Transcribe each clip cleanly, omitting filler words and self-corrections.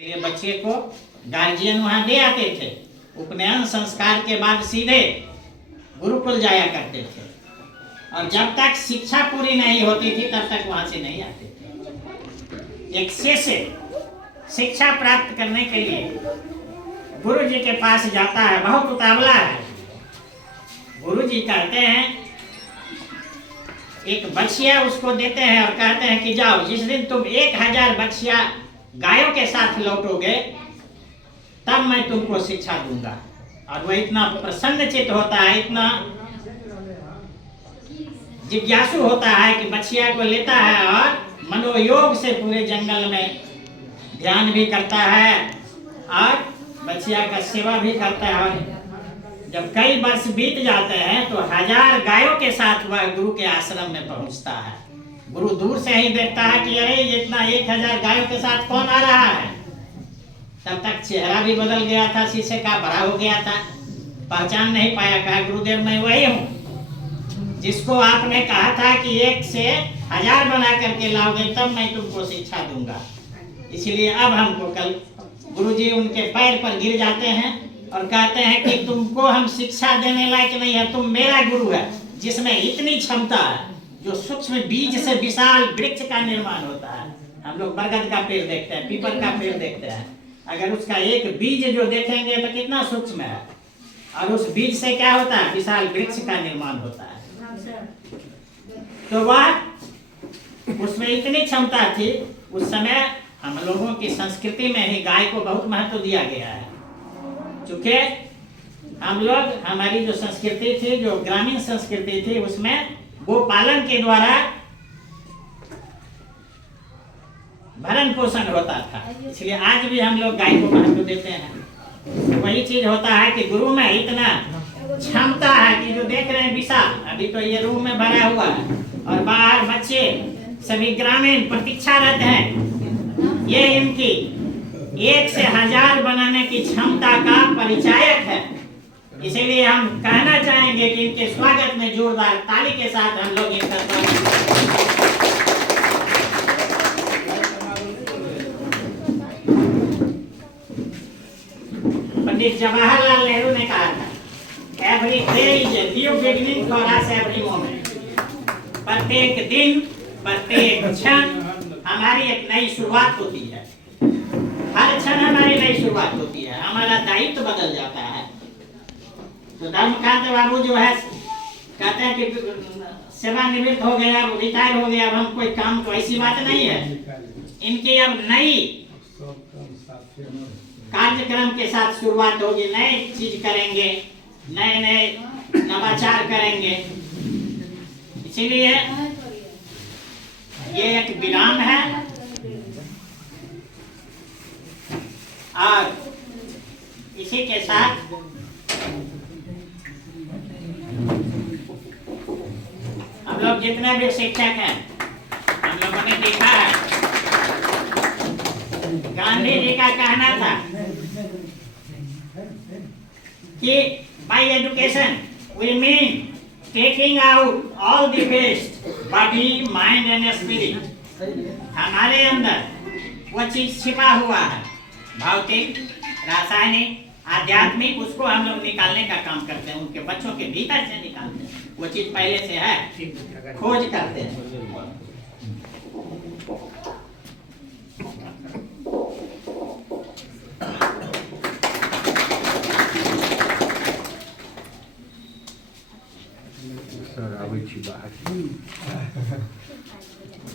ये बच्चे को गार्जियन वहां दे आते थे। उपनयन संस्कार के बाद सीधे गुरुकुल जाया करते थे और जब तक शिक्षा पूरी नहीं होती थी तब तक वहां से नहीं आते थे। एक शिष्य शिक्षा प्राप्त करने के लिए गुरु जी के पास जाता है, बहुत उतावला है। गुरु जी कहते हैं, एक बछिया उसको देते हैं और कहते हैं कि जाओ, जिस दिन तुम 1000 बछिया गायों के साथ लौटोगे तब मैं तुमको शिक्षा दूंगा। और वह इतना प्रसन्नचित्त होता है, इतना जिज्ञासु होता है कि बछिया को लेता है और मनोयोग से पूरे जंगल में ध्यान भी करता है और बछिया का सेवा भी करता है। और जब कई वर्ष बीत जाते हैं तो 1000 गायों के साथ वह गुरु के आश्रम में पहुंचता है। गुरु दूर से ही देखता है कि अरे इतना 1000 गायों के साथ कौन आ रहा है। तब तक चेहरा भी बदल गया था, शीशे का बड़ा हो गया था, पहचान नहीं पाया। कहा, गुरुदेव मैं वही हूँ जिसको आपने कहा था कि 1 से 1000 बना करके लाओगे तब मैं तुमको शिक्षा दूंगा। इसलिए अब हमको कल गुरुजी उनके पैर पर गिर जाते हैं और कहते हैं कि तुमको हम शिक्षा देने लायक नहीं है, तुम मेरा गुरु है जिसमें इतनी क्षमता है, जो सूक्ष्म बीज से विशाल वृक्ष का निर्माण होता है। हम लोग बरगद का पेड़ देखते हैं, पीपल का पेड़ देखते हैं, अगर उसका एक बीज जो देखेंगे तो कितना सूक्ष्म है, और उस बीज से क्या होता है, विशाल वृक्ष का निर्माण होता है। तो वह उसमें इतनी क्षमता थी। उस समय हम लोगों की संस्कृति में ही गाय को बहुत महत्व दिया गया है, क्योंकि हम लोग, हमारी जो संस्कृति थी, जो ग्रामीण संस्कृति थी, उसमें गोपालन के द्वारा भरण पोषण होता था। इसलिए आज भी हम लोग गाय को महत्व देते हैं। वही चीज होता है कि गुरु में इतना क्षमता है कि जो देख रहे हैं विशाल, अभी तो ये रूम में भरा हुआ है और बाहर बच्चे सभी ग्रामीण प्रतीक्षा रहते हैं। ये इनकी 1 से 1000 बनाने की क्षमता का परिचायक है। इसीलिए हम कहना चाहेंगे कि इनके स्वागत में जोरदार ताली के साथ हम लोग इनका स्वागत। पंडित जवाहरलाल नेहरू ने कहा था, every day is a new beginning for us, every moment. प्रत्येक दिन, प्रत्येक क्षण हमारी एक नई शुरुआत होती है। हर क्षण हमारी नई शुरुआत होती है, हमारा दायित्व बदल जाता है। तो धर्मकांत बाबू जो है कहते हैं कि सेवानिवृत्त हो गया, रिटायर हो गया, अब हम कोई काम, तो ऐसी बात नहीं है। इनकी अब नई कार्यक्रम के साथ शुरुआत होगी, नए चीज करेंगे, नए नए नवाचार करेंगे। इसीलिए ये एक विराम है और इसी के साथ हम लोग जितने भी शिक्षक हैं, हम लोगों ने देखा है, गांधी जी का कहना था कि by education we mean taking out all the west, body, mind and spirit. हमारे अंदर वो चीज छिपा हुआ है, भौतिक, रासायनिक, आध्यात्मिक, उसको हम लोग निकालने का काम करते हैं, उनके बच्चों के भीतर से निकालते हैं। वो चीज पहले से है, खोज करते हैं।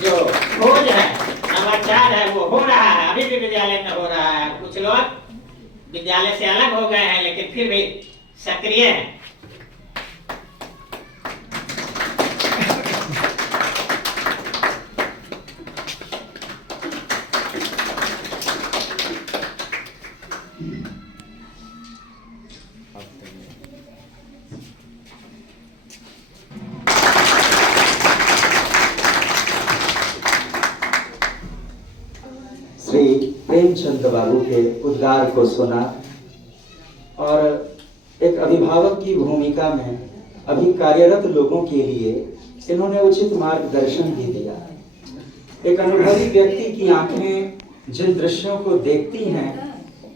जो खोज है, नवाचार है, वो हो रहा है, अभी भी विद्यालय में हो रहा है। कुछ लोग विद्यालय से अलग हो गए हैं लेकिन फिर भी सक्रिय हैं। श्री प्रेमचंद बाबू के उद्गार को सुना और एक अभिभावक की भूमिका में अभी कार्यरत लोगों के लिए इन्होंने उचित मार्गदर्शन भी दिया। एक अनुभवी व्यक्ति की आंखें जिन दृश्यों को देखती हैं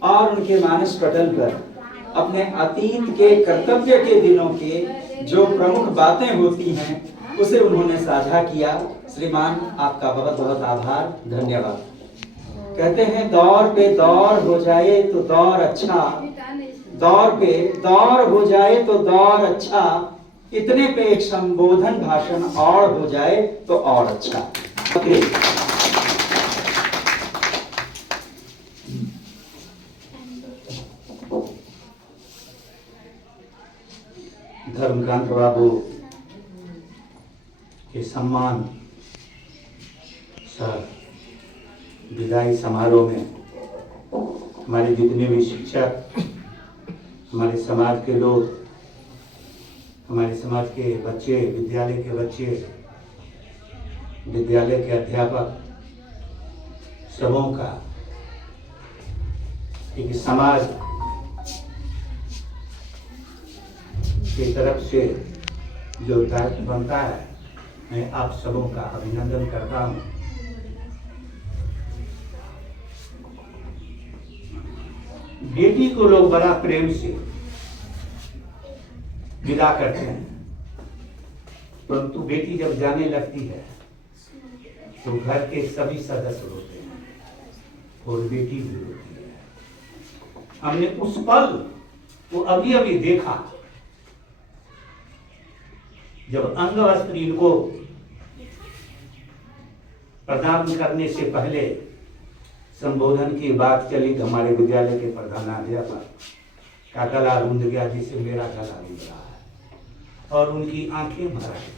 और उनके मानस पटल पर अपने अतीत के कर्तव्य के दिनों के जो प्रमुख बातें होती हैं उसे उन्होंने साझा किया। श्रीमान, आपका बहुत बहुत आभार, धन्यवाद। कहते हैं दौर पे दौर हो जाए तो दौर अच्छा, दौर पे दौर हो जाए तो दौर अच्छा, इतने पे एक संबोधन भाषण और हो जाए तो और अच्छा। धर्मकांत बाबू के सम्मान सर विदाई समारोह में हमारे जितने भी शिक्षक, हमारे समाज के लोग, हमारे समाज के बच्चे, विद्यालय के बच्चे, विद्यालय के अध्यापक, सबों का एक समाज की तरफ से जो दायित्व बनता है, मैं आप सबों का अभिनंदन करता हूँ। बेटी को लोग बड़ा प्रेम से विदा करते हैं, परंतु बेटी जब जाने लगती है तो घर के सभी सदस्य रोते हैं और बेटी भी रोती है। हमने उस पल को अभी अभी देखा जब अंग वस्त्र इनको प्रदान करने से पहले संबोधन की बात चली तो हमारे विद्यालय के प्रधानाध्यापक का गला रूंध गया, जिससे मेरा गला रूंध रहा है और उनकी आंखें भर आई।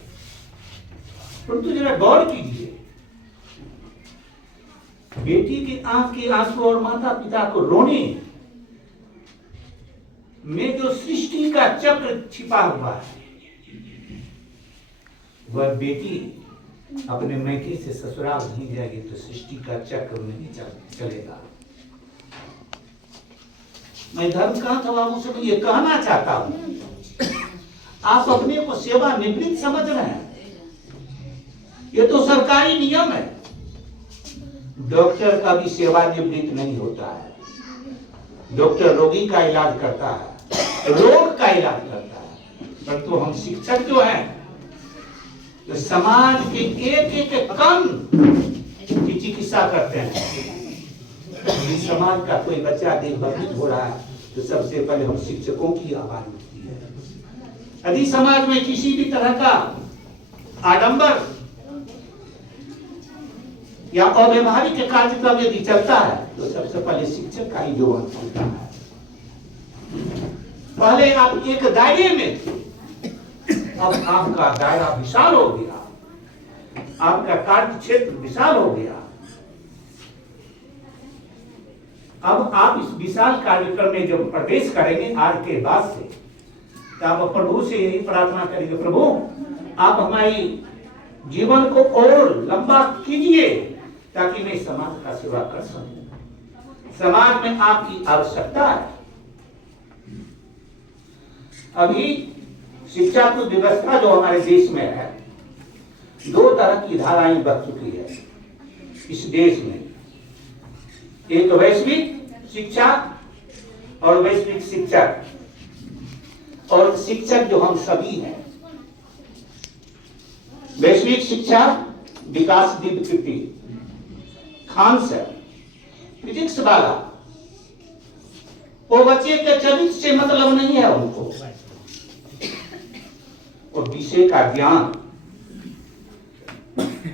परंतु जरा गौर कीजिए, बेटी की आंख के आंसू और माता पिता को रोने में जो सृष्टि का चक्र छिपा हुआ है, वह बेटी अपने मैके से ससुराल नहीं जाएगी तो सृष्टि का चक्र नहीं चलेगा। मैं धर्मकांत बाबू से ये कहना चाहता हूं, आप अपने को सेवानिवृत्त समझ रहे हैं, ये तो सरकारी नियम है। डॉक्टर का भी सेवानिवृत्त नहीं होता है। डॉक्टर रोगी का इलाज करता है, रोग का इलाज करता है, परंतु हम शिक्षक जो हैं तो समाज के एक एक कण की चिकित्सा करते हैं। यदि समाज का कोई बच्चा देखभालित हो रहा है तो सबसे पहले हम शिक्षकों की आवाज उठती है। यदि समाज में किसी भी तरह का आडंबर या अव्यवहारिक कार्यक्रम यदि चलता है तो सबसे पहले शिक्षक का ही जोड़ चलता है। पहले आप एक दायरे में थे, अब आपका दायरा विशाल हो गया, आपका कार्य क्षेत्र विशाल हो गया। अब आप इस विशाल कार्यक्रम में जब प्रवेश करेंगे आज के बाद से, तो आप प्रभु से यही प्रार्थना करेंगे, प्रभु आप हमारी जीवन को और लंबा कीजिए ताकि मैं समाज का सेवा कर सकूं। समाज में आपकी आवश्यकता है। अभी शिक्षा की व्यवस्था जो हमारे देश में है, दो तरह की धाराएं बह चुकी है इस देश में। एक वैश्विक शिक्षा और वैश्विक शिक्षक, और शिक्षक जो हम सभी हैं। वैश्विक शिक्षा विकास दिव्यकृति खान सर फिजिक्स वाला, वो बच्चे के चरित्र से मतलब नहीं है उनको, और विषय का ज्ञान,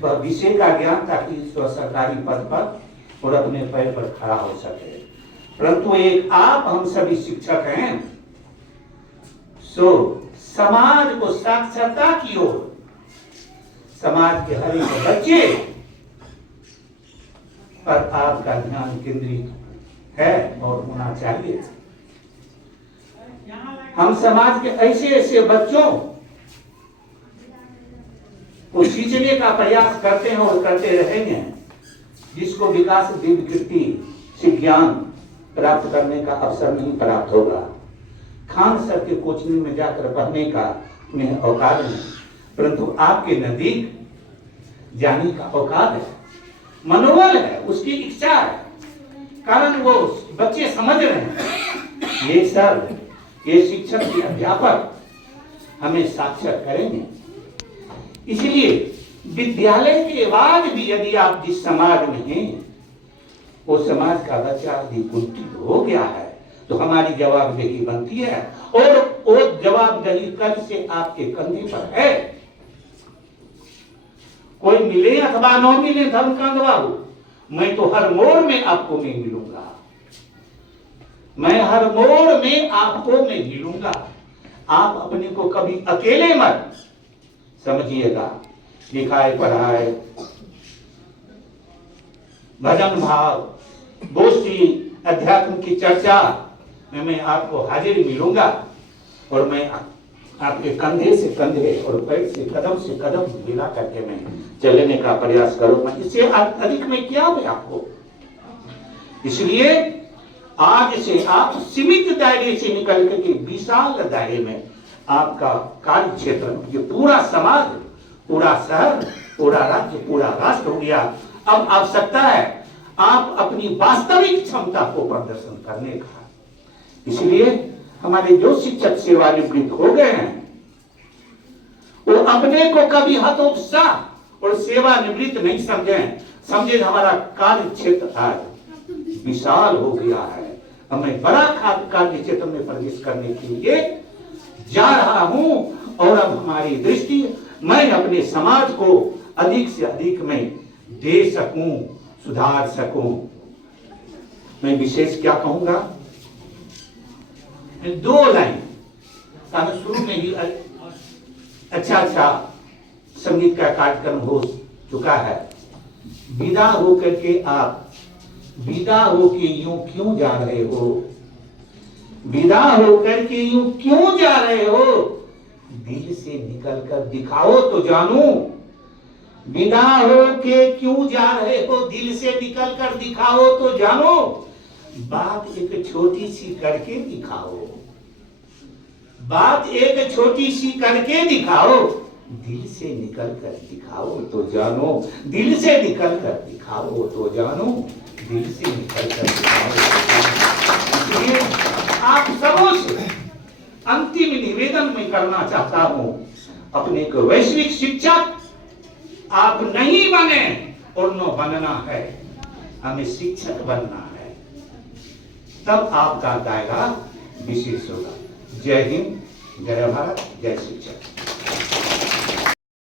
वह विषय का ज्ञान ताकि सरकारी पद पर और अपने पैर पर खड़ा हो सके। परंतु एक आप हम सभी शिक्षक हैं, सो समाज को साक्षरता की ओर, समाज के हर एक बच्चे पर आपका ध्यान केंद्रित है और होना चाहिए। हम समाज के ऐसे ऐसे बच्चों को सींचने का प्रयास करते हैं और करते रहेंगे जिसको विकास दिव्यकृति से ज्ञान प्राप्त करने का अवसर नहीं प्राप्त होगा। खान सर के कोचिंग में जाकर पढ़ने का उन्हें औकात नहीं, परंतु आपके नजदीक जाने का औकात है, मनोबल है, उसकी इच्छा है, कारण वो बच्चे समझ रहे हैं ये सर, ये शिक्षक, ये अध्यापक हमें साक्षर करेंगे। इसलिए विद्यालय के बाद भी यदि आप जिस समाज में हैं वो समाज का बच्चा यदि कुंठित हो गया है तो हमारी जवाबदेही बनती है, और वो जवाबदेही कल से आपके कंधे पर है। कोई मिले अथवा न मिले धर्मकांत बाबू, मैं तो हर मोड़ में आपको मैं मिलूंगा, मैं हर मोड़ में आपको मैं मिलूंगा। आप अपने को कभी अकेले मत समझिएगा। लिखाए पढ़ाए, भजन भाव, गोष्ठी, अध्यात्म की चर्चा में मैं आपको हाजिर मिलूंगा, और मैं आपके कंधे से कंधे और पैर से कदम मिला करके मैं चलने का प्रयास करूंगा। इससे अधिक मैं क्या मैं आपको। इसलिए आज से आप सीमित दायरे से निकल करके विशाल दायरे में आपका कार्य क्षेत्र, ये पूरा समाज, पूरा शहर, पूरा राज्य, पूरा राष्ट्र हो गया। अब आवश्यकता है आप अपनी वास्तविक क्षमता को प्रदर्शन करने का। इसलिए हमारे जो शिक्षक सेवानिवृत्त हो गए हैं वो अपने को कभी हतोत्साह और सेवानिवृत्त नहीं समझे हमारा कार्य क्षेत्र आज विशाल हो गया है। अब मैं बड़ा कार्य क्षेत्र में प्रवेश करने के लिए जा रहा हूं, और अब हमारी दृष्टि, मैं अपने समाज को अधिक से अधिक मैं दे सकूं, सुधार सकूं। मैं विशेष क्या कहूंगा, 2 लाइन शुरू में ही अच्छा संगीत का कार्यक्रम हो चुका है। विदा होकर के आप, विदा होके यूं क्यों जा रहे हो, विदा होकर के यूं क्यों जा रहे हो, दिल से निकल कर दिखाओ तो जानू। विदा होके क्यों जा रहे हो, दिल से निकल कर दिखाओ तो जानो। बात एक छोटी सी करके दिखाओ, बात एक छोटी सी करके दिखाओ, दिल से निकल कर दिखाओ तो जानो, दिल से निकल कर दिखाओ तो जानो, दिल से निकल कर दिखाओ। इसलिए आप सबों से अंतिम निवेदन में करना चाहता हूं, अपने को वैश्विक शिक्षक आप नहीं बने और न बनना है, हमें शिक्षक बनना है, तब आपका दायरा विशेष होगा। जय हिंद, जय भारत, जय शिक्षक।